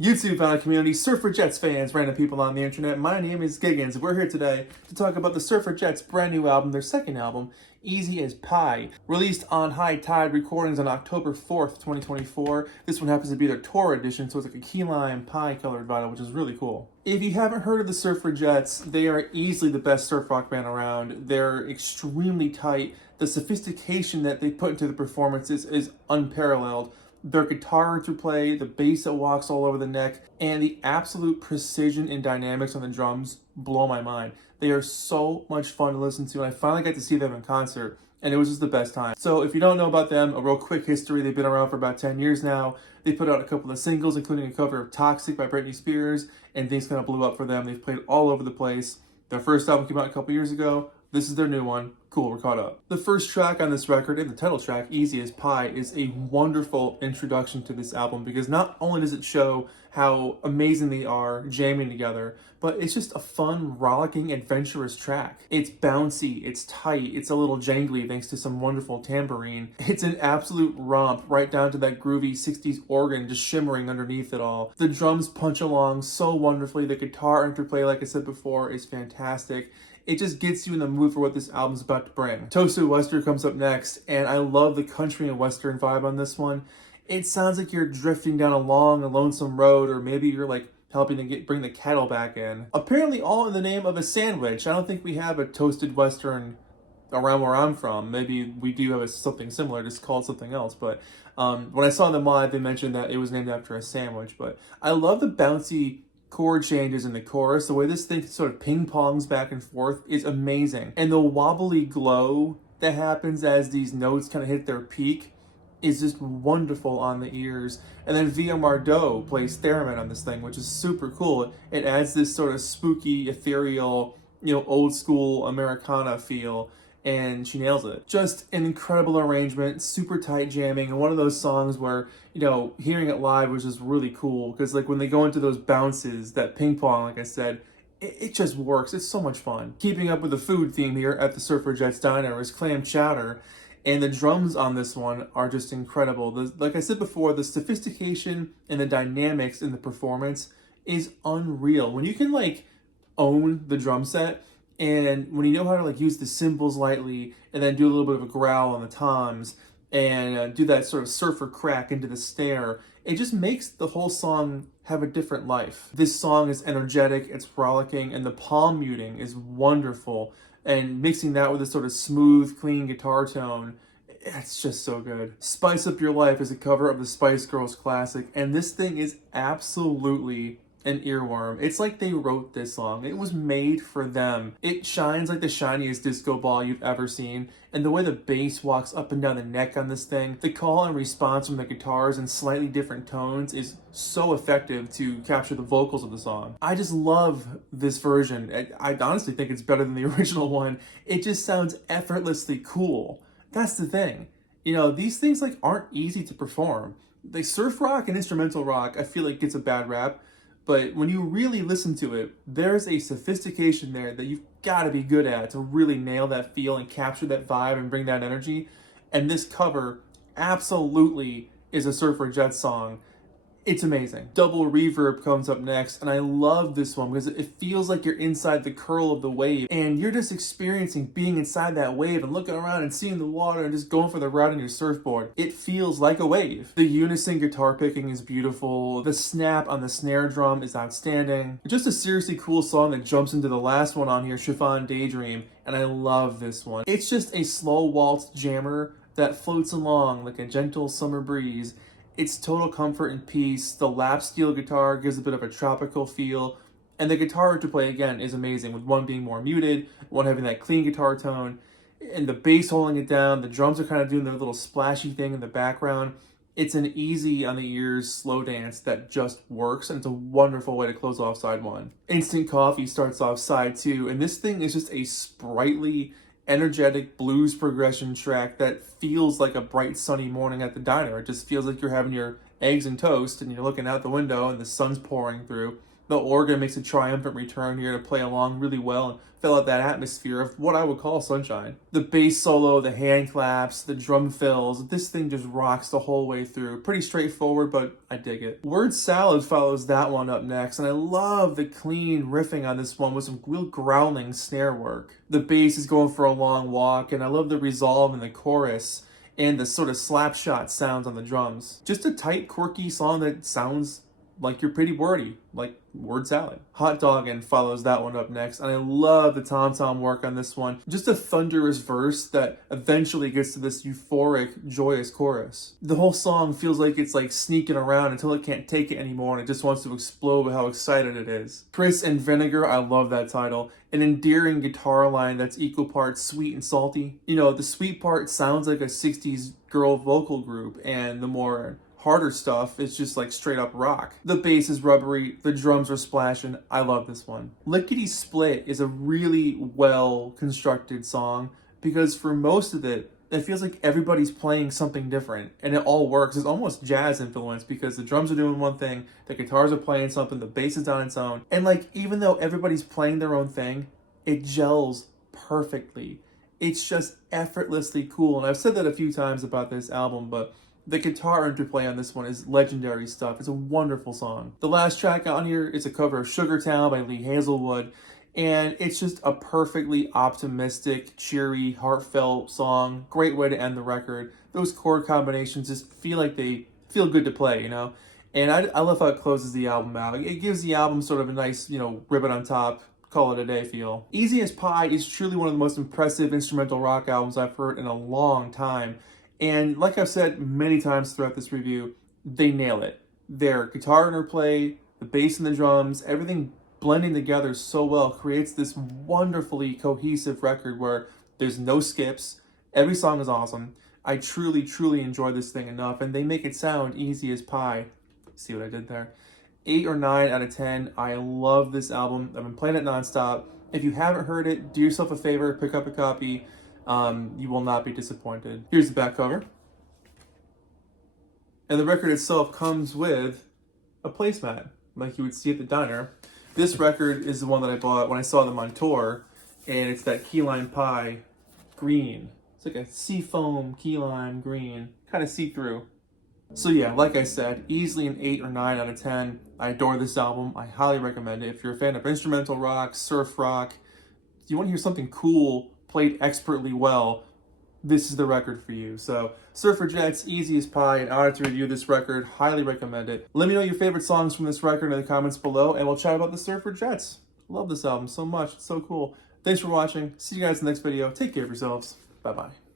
YouTube vinyl community, Surfrajettes fans, random people on the internet. My name is Giggens. We're here today to talk about the Surfrajettes' brand new album, their second album, Easy as Pie. Released on High Tide Recordings on October 4th, 2024. This one happens to be their tour edition, so it's like a key lime pie colored vinyl, which is really cool. If you haven't heard of the Surfrajettes, they are easily the best surf rock band around. They're extremely tight. The sophistication that they put into the performances is unparalleled. Their guitar interplay, the bass that walks all over the neck, and the absolute precision and dynamics on the drums blow my mind. They are so much fun to listen to, and I finally got to see them in concert, and it was just the best time. So if you don't know about them, a real quick history: they've been around for about 10 years now. They put out a couple of singles, including a cover of Toxic by Britney Spears, and things kind of blew up for them. They've played all over the place. Their first album came out a couple years ago. This is their new one. Cool, we're caught up. The first track on this record, and the title track, Easy as Pie, is a wonderful introduction to this album because not only does it show how amazing they are jamming together, but it's just a fun, rollicking, adventurous track. It's bouncy, it's tight, it's a little jangly thanks to some wonderful tambourine. It's an absolute romp right down to that groovy 60s organ just shimmering underneath it all. The drums punch along so wonderfully. The guitar interplay, like I said before, is fantastic. It just gets you in the mood for what this album's about to bring. Toasted Western comes up next, and I love the country and western vibe on this one. It sounds like you're drifting down a lonesome road, or maybe you're like helping to bring the cattle back in. Apparently all in the name of a sandwich. I don't think we have a Toasted Western around where I'm from. Maybe we do have something similar, just called something else. But when I saw them live, they mentioned that it was named after a sandwich. But I love the bouncy chord changes in the chorus. The way this thing sort of ping pongs back and forth is amazing. And the wobbly glow that happens as these notes kind of hit their peak is just wonderful on the ears. And then Via Mardot plays theremin on this thing, which is super cool. It adds this sort of spooky, ethereal, old school Americana feel, and she nails it. Just an incredible arrangement, super tight jamming, and one of those songs where, hearing it live was just really cool, because like when they go into those bounces, that ping pong, like I said, it just works. It's so much fun. Keeping up with the food theme here at the Surfrajettes Diner is clam chowder, and the drums on this one are just incredible. Like I said before, the sophistication and the dynamics in the performance is unreal. When you can own the drum set, and when you know how to use the cymbals lightly and then do a little bit of a growl on the toms and do that sort of surfer crack into the snare, it just makes the whole song have a different life. This song is energetic, it's rollicking, and the palm muting is wonderful. And mixing that with a sort of smooth, clean guitar tone, it's just so good. Spice Up Your Life is a cover of the Spice Girls classic, and this thing is absolutely an earworm. It's like they wrote this song. It was made for them. It shines like the shiniest disco ball you've ever seen, and the way the bass walks up and down the neck on this thing, the call and response from the guitars in slightly different tones is so effective to capture the vocals of the song. I just love this version. I honestly think it's better than the original one. It just sounds effortlessly cool. That's the thing. These things aren't easy to perform. Like surf rock and instrumental rock, I feel like gets a bad rap. But when you really listen to it, there's a sophistication there that you've got to be good at to really nail that feel and capture that vibe and bring that energy. And this cover absolutely is a Surfrajettes song. It's amazing. Double Reverb comes up next, and I love this one because it feels like you're inside the curl of the wave, and you're just experiencing being inside that wave and looking around and seeing the water and just going for the ride on your surfboard. It feels like a wave. The unison guitar picking is beautiful. The snap on the snare drum is outstanding. Just a seriously cool song that jumps into the last one on here, Chiffon Daydream, and I love this one. It's just a slow waltz jammer that floats along like a gentle summer breeze. It's total comfort and peace. The lap steel guitar gives a bit of a tropical feel. And the guitar interplay, again, is amazing, with one being more muted, one having that clean guitar tone, and the bass holding it down. The drums are kind of doing their little splashy thing in the background. It's an easy, on the ears, slow dance that just works, and it's a wonderful way to close off side one. Instant Coffee starts off side two, and this thing is just a sprightly, energetic blues progression track that feels like a bright sunny morning at the diner. It just feels like you're having your eggs and toast and you're looking out the window and the sun's pouring through. The organ makes a triumphant return here to play along really well and fill out that atmosphere of what I would call sunshine. The bass solo, the hand claps, the drum fills, this thing just rocks the whole way through. Pretty straightforward, but I dig it. Word Salad follows that one up next, and I love the clean riffing on this one with some real growling snare work. The bass is going for a long walk, and I love the resolve in the chorus and the sort of slap shot sounds on the drums. Just a tight, quirky song that sounds like you're pretty wordy, like Word Salad. Hot Doggin' follows that one up next, and I love the tom-tom work on this one. Just a thunderous verse that eventually gets to this euphoric, joyous chorus. The whole song feels like it's like sneaking around until it can't take it anymore and it just wants to explode with how excited it is. Chris and Vinegar, I love that title. An endearing guitar line that's equal parts sweet and salty. You know, the sweet part sounds like a 60s girl vocal group, and the more harder stuff is just like straight up rock. The bass is rubbery, the drums are splashing. I love this one. Lickety Split is a really well constructed song because for most of it, it feels like everybody's playing something different and it all works. It's almost jazz influence because the drums are doing one thing, the guitars are playing something, the bass is on its own. And like, even though everybody's playing their own thing, it gels perfectly. It's just effortlessly cool. And I've said that a few times about this album, but the guitar interplay on this one is legendary stuff. It's a wonderful song. The last track on here is a cover of Sugar Town by Lee Hazelwood, and it's just a perfectly optimistic, cheery, heartfelt song. Great way to end the record. Those chord combinations just feel like they feel good to play, you know? And I love how it closes the album out. It gives the album sort of a nice, you know, ribbon on top, call it a day feel. Easy as Pie is truly one of the most impressive instrumental rock albums I've heard in a long time. And like I've said many times throughout this review, they nail it. Their guitar interplay, the bass and the drums, everything blending together so well creates this wonderfully cohesive record where there's no skips. Every song is awesome. I truly, truly enjoy this thing enough, and they make it sound easy as pie. See what I did there? 8 or 9 out of 10. I love this album. I've been playing it nonstop. If you haven't heard it, do yourself a favor, pick up a copy. You will not be disappointed. Here's the back cover. And the record itself comes with a placemat, like you would see at the diner. This record is the one that I bought when I saw them on tour, and it's that key lime pie green. It's like a seafoam key lime green, kind of see-through. So yeah, like I said, easily an 8 or 9 out of 10. I adore this album. I highly recommend it. If you're a fan of instrumental rock, surf rock, you want to hear something cool, played expertly well, this is the record for you. So, Surfrajettes, Easy as Pie, an honor to review this record. Highly recommend it. Let me know your favorite songs from this record in the comments below, and we'll chat about the Surfrajettes. Love this album so much. It's so cool. Thanks for watching. See you guys in the next video. Take care of yourselves. Bye-bye.